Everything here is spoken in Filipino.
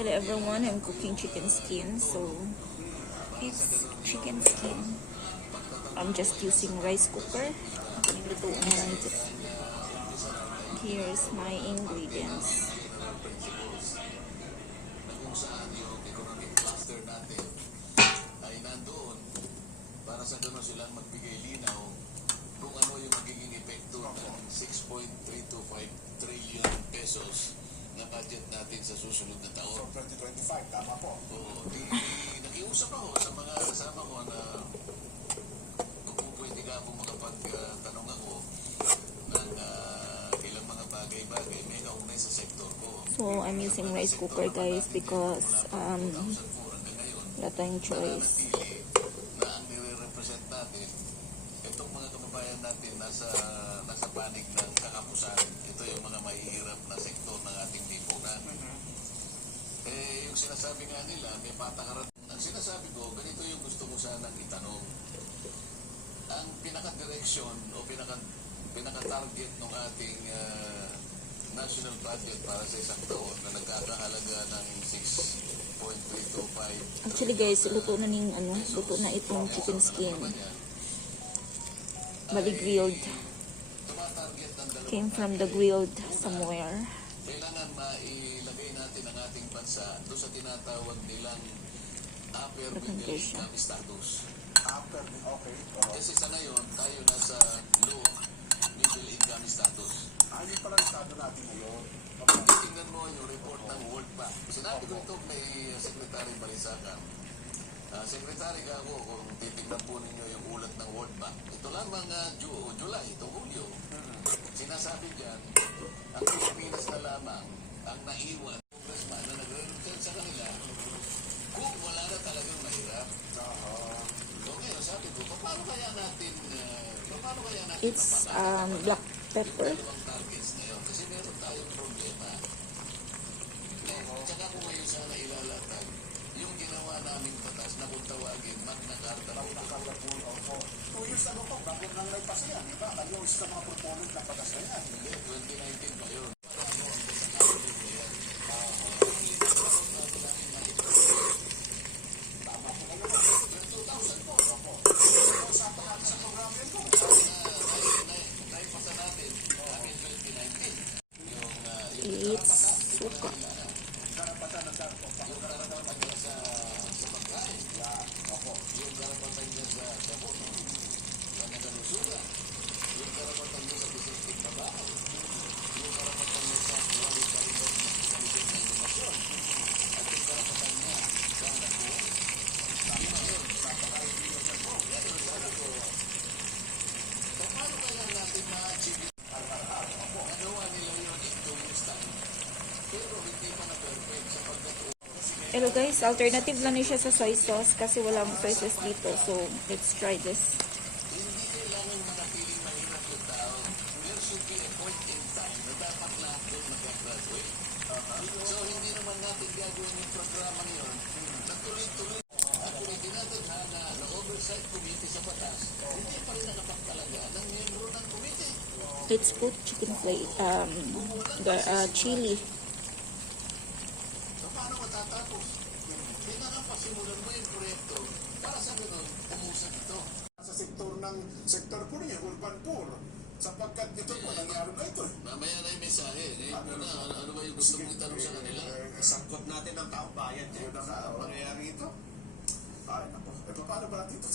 Hello everyone, I'm cooking chicken skin. So it's chicken skin. I'm just using rice cooker. Here's my ingredients. Para sa gano'n silang magbigay linaw kung ano yung magiging epekto ng 6.325 trillion pesos na budget natin sa susunod na taon. So, 2025, tama po. Oo. Nakiusap ako sa mga kasama ko na kung pwede ka ako makapagtanong ako ng ilang mga bagay-bagay may kaugnay sa sektor ko. So I'm using rice cooker guys because wala tayong choice. Natin, itong mga kababayan natin nasa panig ng kakapusan. Ito yung mga mahihirap na sektor ng ating lipunan. Yung sinasabi nga nila, may patakaran. Ang sinasabi ko, ganito yung gusto ko sanang itanong. Ang pinaka-direction o pinaka-target ng ating national budget para sa isang taon na nagkakahalaga ng 6.325. Actually guys, luto na itong chicken skin. Bali grilled. Came from the grilled somewhere. Kailangan mailagay natin ang ating bansa doon sa tinatawag nilang upper middle income status. Okay. Kasi sa ngayon, tayo nasa low middle income status. Ayun pala ang estado natin ngayon. Tingnan mo yung report ng World Bank. Sinabi ko ito kay Secretary Balisacan. Secretary ka ako kung titignan po ninyo yung ulat ng World Bank. Ito lamang July, ito Hulyo. Sinasabi dyan, ang Pilipinas na lamang ang naiwan congressman na nagre-return sa kanila kung wala na talagang mahirap. So ngayon, sabi ko, paano kaya natin It's black pepper. dalawang targets na yun? Kasi meron tayong problema. Tsaka ko ngayon sana ilalatag yung ginawa naming batas na kung tawagin Magna Carta. Magna Carta po, opo. 2 years ago po, bago nang naipasa yan, di ba? Kayo isa mga proponent na batas na yan. Hindi, 2019 pa yun. Tama po kayo. 2000 po, opo. Sa program yan po. Naipasa natin namin 2019. It's suka. Karapatan ng darko. Yung karapatan niya sa pagkain. Yung karapatan niya sa sabon. Sa nagalusura. Yung karapatan niya sa disistik na bahay. Yung karapatan niya sa quality na informasyon. At yung karapatan niya sa nakuha. Tama yun. Napaka-ibig na po. Yan yung sabi ko. So, paano kaya natin ma-achieve yung nagawa nila yun in 2 years time? Pero hindi pa na perfect sapagkat Pero guys, alternative lang siya sa soy sauce kasi walang soy sauce dito. So let's try this. hindi kailangan manatiling mahirap yung tao. There should be a point in time na dapat lahat doon mag-graduate. So, hindi naman natin gagawin yung programa ngayon na tuloy-tuloy. At kung itinatadhana na oversight committee sa batas, hindi pa rin nakapagtalaga ng membro ng committee. Let's put chicken flake, chili. So, paano matatapos? Kailangan pasimulan mo yung proyekto para sa ganun, umusad ito. Sa sektor po niya, urban poor. Sapagkat ito po, nangyari na ito. Mamaya na yung mensahe. Ano ba yung gusto mong itanong sa kanila? Sangkot natin ang taong bayan. Yun ang mangyayari ito. Ay, naku. Paano ba natin ito?